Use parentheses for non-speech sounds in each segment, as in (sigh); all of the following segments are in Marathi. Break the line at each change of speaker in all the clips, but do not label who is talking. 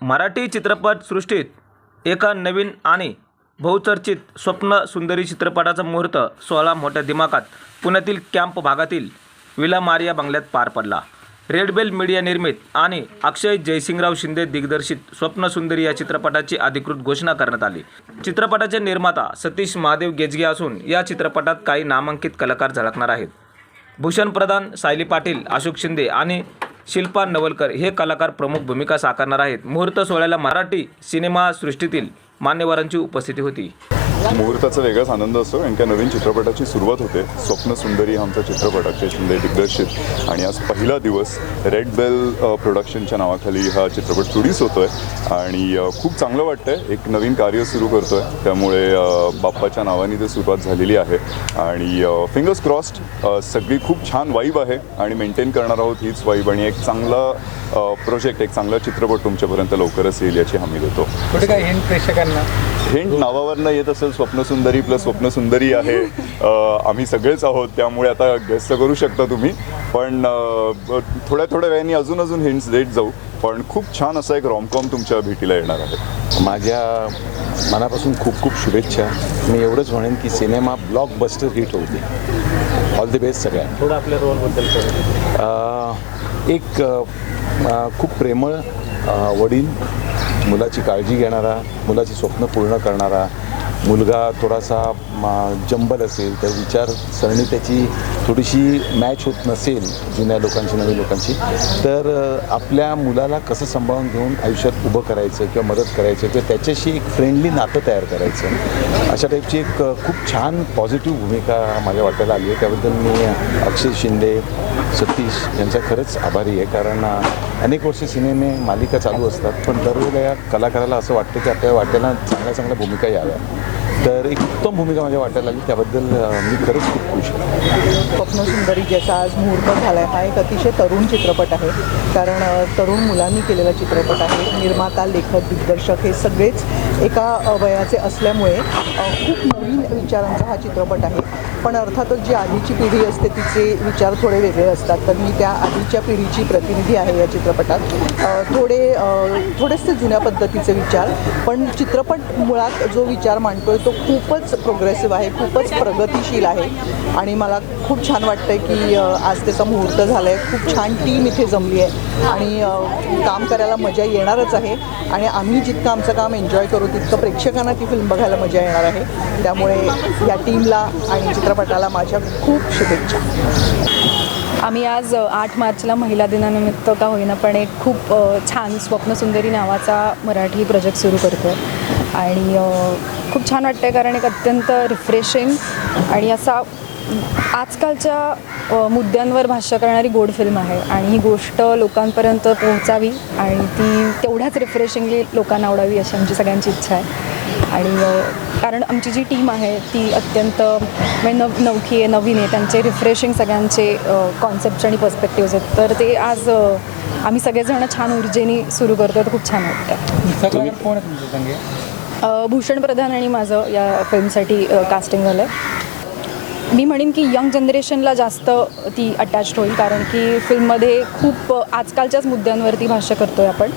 मराठी चित्रपटसृष्टीत एका नवीन आणि बहुचर्चित स्वप्न सुंदरी चित्रपटाचा मुहूर्त सोहळा मोठ्या दिमाकात पुण्यातील कॅम्प भागातील विला मारिया बंगल्यात पार पडला. रेडबेल मीडिया निर्मित आणि अक्षय जयसिंगराव शिंदे दिग्दर्शित स्वप्नसुंदरी या चित्रपटाची अधिकृत घोषणा करण्यात आली. चित्रपटाचे निर्माता सतीश महादेव गेजगे असून या चित्रपटात काही नामांकित कलाकार झळकणार आहेत. भूषण प्रधान सायली पाटील अशोक शिंदे आणि शिल्पा नवलकर हे कलाकार प्रमुख भूमिका साकारणार आहेत. मुहूर्त सोहळ्याला मराठी सिनेमासृष्टीतील मान्यवरांची उपस्थिती होती.
मुहूर्ताचा वेगळाच आनंद असतो कारण त्या नवीन चित्रपटाची सुरुवात होते. स्वप्न सुंदरी हा आमचा चित्रपट अक्षय शिंदे दिग्दर्शित. आणि आज पहिला दिवस रेड बेल प्रोडक्शनच्या नावाखाली हा चित्रपट प्रोड्यूस होतो आहे आणि खूप चांगलं वाटतं एक नवीन कार्य सुरू करतो आहे त्यामुळे बाप्पाच्या नावाने ते सुरुवात झालेली आहे. आणि फिंगर्स क्रॉस्ड सगळी खूप छान वाईब आहे. आणि मेंटेन करणार आहोत हीच वाईब आणि एक चांगला प्रोजेक्ट एक चांगला चित्रपट तुमच्यापर्यंत लवकरच येईल याची हमी देतो.
कुठे काय हिंट प्रेक्षकांना?
हिंट नावावरनं येत असेल स्वप्नसुंदरी प्लस स्वप्नसुंदरी आहे. आम्ही सगळेच आहोत त्यामुळे आता गेस्ट करू शकता तुम्ही. पण थोड्या थोड्या वेळाने अजून अजून हिंट्स देत जाऊ. पण खूप छान असा एक रॉमकॉम तुमच्या भेटीला येणार आहे.
माझ्या मनापासून खूप खूप शुभेच्छा. मी एवढंच म्हणेन की सिनेमा ब्लॉकबस्टर हिट होते ऑल द बेस्ट सगळ्या
थोडं आपल्या रोलबद्दल
एक खूप प्रेमळ वडील मुलाची काळजी घेणारा मुलाची स्वप्न पूर्ण करणारा मुलगा थोडासा जंबल असेल तर विचारसरणी त्याची थोडीशी मॅच होत नसेल जुन्या लोकांची नवीन लोकांची तर आपल्या मुलाला कसं सांभाळून घेऊन आयुष्यात उभं करायचं किंवा मदत करायचं किंवा त्याच्याशी एक फ्रेंडली नातं तयार करायचं अशा टाईपची एक खूप छान पॉझिटिव्ह भूमिका माझ्या वाटायला आली आहे. त्याबद्दल मी अक्षय शिंदे सतीश यांचा खरंच आभारी आहे. कारण अनेक वर्ष सिनेमे मालिका चालू असतात पण दरवेळेला या कलाकाराला असं वाटतं की आपल्या वाट्याला चांगल्या चांगल्या भूमिका याव्या तर एक उत्तम भूमिका माझ्या वाटायला लागली त्याबद्दल मी खरंच खूप खुश आहे.
स्वप्नसुंदरी ज्याचा आज मुहूर्त झाला आहे हा एक अतिशय तरुण चित्रपट आहे. कारण तरुण मुलांनी केलेला चित्रपट आहे. निर्माता लेखक दिग्दर्शक हे सगळेच एका वयाचे असल्यामुळे खूप नवीन विचारांचा हा चित्रपट आहे. पण अर्थातच जी आधीची पिढी असते तिचे विचार थोडे वेगळे असतात. तर मी त्या आधीच्या पिढीची प्रतिनिधी आहे या चित्रपटात. थोडे थोडेसे जुन्या पद्धतीचे विचार. पण चित्रपट मुळात जो विचार मांडतोय तो खूपच प्रोग्रेसिव्ह आहे खूपच प्रगतिशील आहे. आणि मला खूप छान वाटतं की आज त्याचा मुहूर्त झाला आहे खूप छान टीम इथे जमली आहे. आणि काम करायला मजा येणारच आहे. आणि आम्ही जितकं आमचं काम एन्जॉय करू तितकं प्रेक्षकांना ती फिल्म बघायला मजा येणार आहे. त्यामुळे या टीमला आणि चित्रपटाला माझ्या खूप शुभेच्छा.
आम्ही आज आठ मार्चला महिला दिनानिमित्त का होईना पण एक खूप छान स्वप्नसुंदरी नावाचा मराठी प्रोजेक्ट सुरू करतो आणि खूप छान वाटतं आहे कारण एक अत्यंत रिफ्रेशिंग आणि असा आजकालच्या मुद्द्यांवर भाष्य करणारी गोड फिल्म आहे आणि ही गोष्ट लोकांपर्यंत पोहोचावी आणि ती तेवढ्याच रिफ्रेशिंगली लोकांना आवडावी अशी आमची सगळ्यांची इच्छा आहे. आणि कारण आमची जी टीम आहे ती अत्यंत म्हणजे नव नवखी आहे नवीन आहे. त्यांचे रिफ्रेशिंग सगळ्यांचे कॉन्सेप्ट आणि पर्स्पेक्टिव्ज आहेत. तर ते आज आम्ही सगळेजण छान ऊर्जेने सुरू करतो तर खूप छान वाटतं भूषण प्रधान आणि माझं या फिल्मसाठी कास्टिंग झालं आहे मी म्हणेन की यंग जनरेशनला जास्त ती अटॅच्ड होईल कारण की फिल्ममध्ये खूप आजकालच्याच मुद्द्यांवरती भाष्य करतो आहे आपण.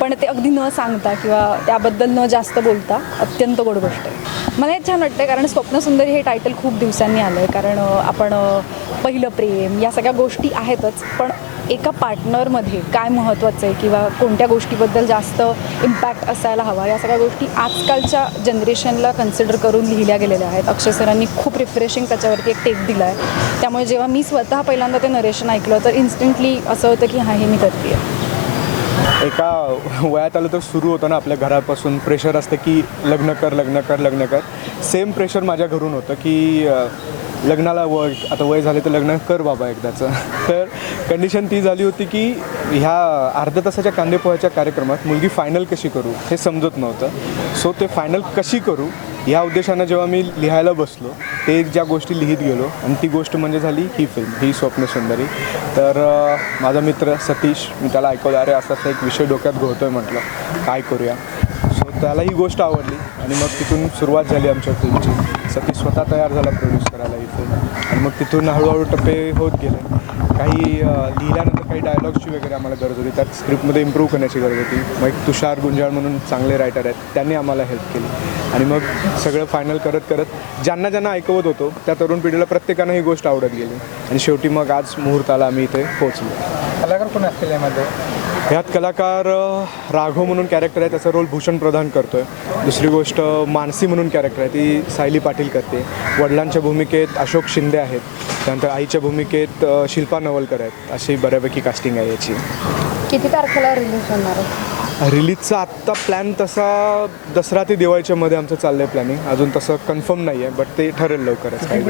पण ते अगदी न सांगता किंवा त्याबद्दल न जास्त बोलता अत्यंत गोड गोष्ट आहे. मला हे छान वाटतं कारण स्वप्नसुंदरी हे टायटल खूप दिवसांनी आलं आहे कारण आपण पहिलं प्रेम या सगळ्या गोष्टी आहेतच पण एका पार्टनरमध्ये काय महत्त्वाचं आहे किंवा कोणत्या गोष्टीबद्दल जास्त इम्पॅक्ट असायला हवा या सगळ्या गोष्टी आजकालच्या जनरेशनला कन्सिडर करून लिहिल्या गेलेल्या आहेत. अक्षय सरांनी खूप रिफ्रेशिंग त्याच्यावरती एक टेक दिला आहे त्यामुळे जेव्हा मी स्वतः पहिल्यांदा ते नरेशन ऐकलं तर इन्स्टंटली असं होतं की हा हे मी करते आहे
एका वयात आलं तर सुरू होतं ना आपल्या घरापासून. प्रेशर असतं की लग्न कर लग्न कर लग्न कर. सेम प्रेशर माझ्या घरून होतं की लग्नाला वय आता वय झाले तर लग्न कर बाबा एकदाचं. (laughs) तर कंडिशन ती झाली होती की ह्या अर्ध्या तासाच्या कांदेपोह्याच्या कार्यक्रमात मुलगी फायनल कशी करू हे समजत नव्हतं. सो ते फायनल कशी करू या उद्देशानं जेव्हा मी लिहायला बसलो ते ज्या गोष्टी लिहित गेलो आणि ती गोष्ट म्हणजे झाली ही फिल्म ही स्वप्नसुंदरी तर माझा मित्र सतीश मी त्याला ऐकवलं अरे असा एक विषय डोक्यात घोळतोय म्हटलं काय करूया? सो त्याला ही गोष्ट आवडली आणि मग तिथून सुरुवात झाली आमच्या फिल्मची सतीश स्वतः तयार झाला प्रोड्यूस करायला ही फिल्म आणि मग तिथून हळूहळू टप्पे होत गेले. काही लिहिल्यानंतर काही डायलॉग्सची वगैरे आम्हाला गरज होती. त्यात स्क्रिप्टमध्ये इम्प्रूव्ह करण्याची गरज होती. मग एक तुषार गुंजाळ म्हणून चांगले रायटर आहेत त्यांनी आम्हाला हेल्प केली. आणि मग सगळं फायनल करत करत ज्यांना ज्यांना ऐकवत होतो त्या तरुण पिढीला प्रत्येकानं ही गोष्ट आवडत गेली आणि शेवटी मग आज मुहूर्ताला आम्ही इथे पोहोचलो.
कलाकार कोण असतील यामध्ये?
ह्यात कलाकार राघव म्हणून कॅरेक्टर आहे त्याचा रोल भूषण प्रधान करतोय. दुसरी गोष्ट मानसी म्हणून कॅरेक्टर आहे ती सायली पाटील करते. वडिलांच्या भूमिकेत अशोक शिंदे आहेत. त्यानंतर आईच्या भूमिकेत शिल्पा नवलकर आहेत. अशी बऱ्यापैकी कास्टिंग आहे याची.
किती तारखेला रिलीज होणार आहे?
रिलीजचा आत्ता प्लॅन तसा दसरा ते दिवाळीच्या मध्ये आमचं चाललं आहे प्लॅनिंग अजून तसं कन्फर्म नाही आहे बट ते ठरेल लवकरच. काही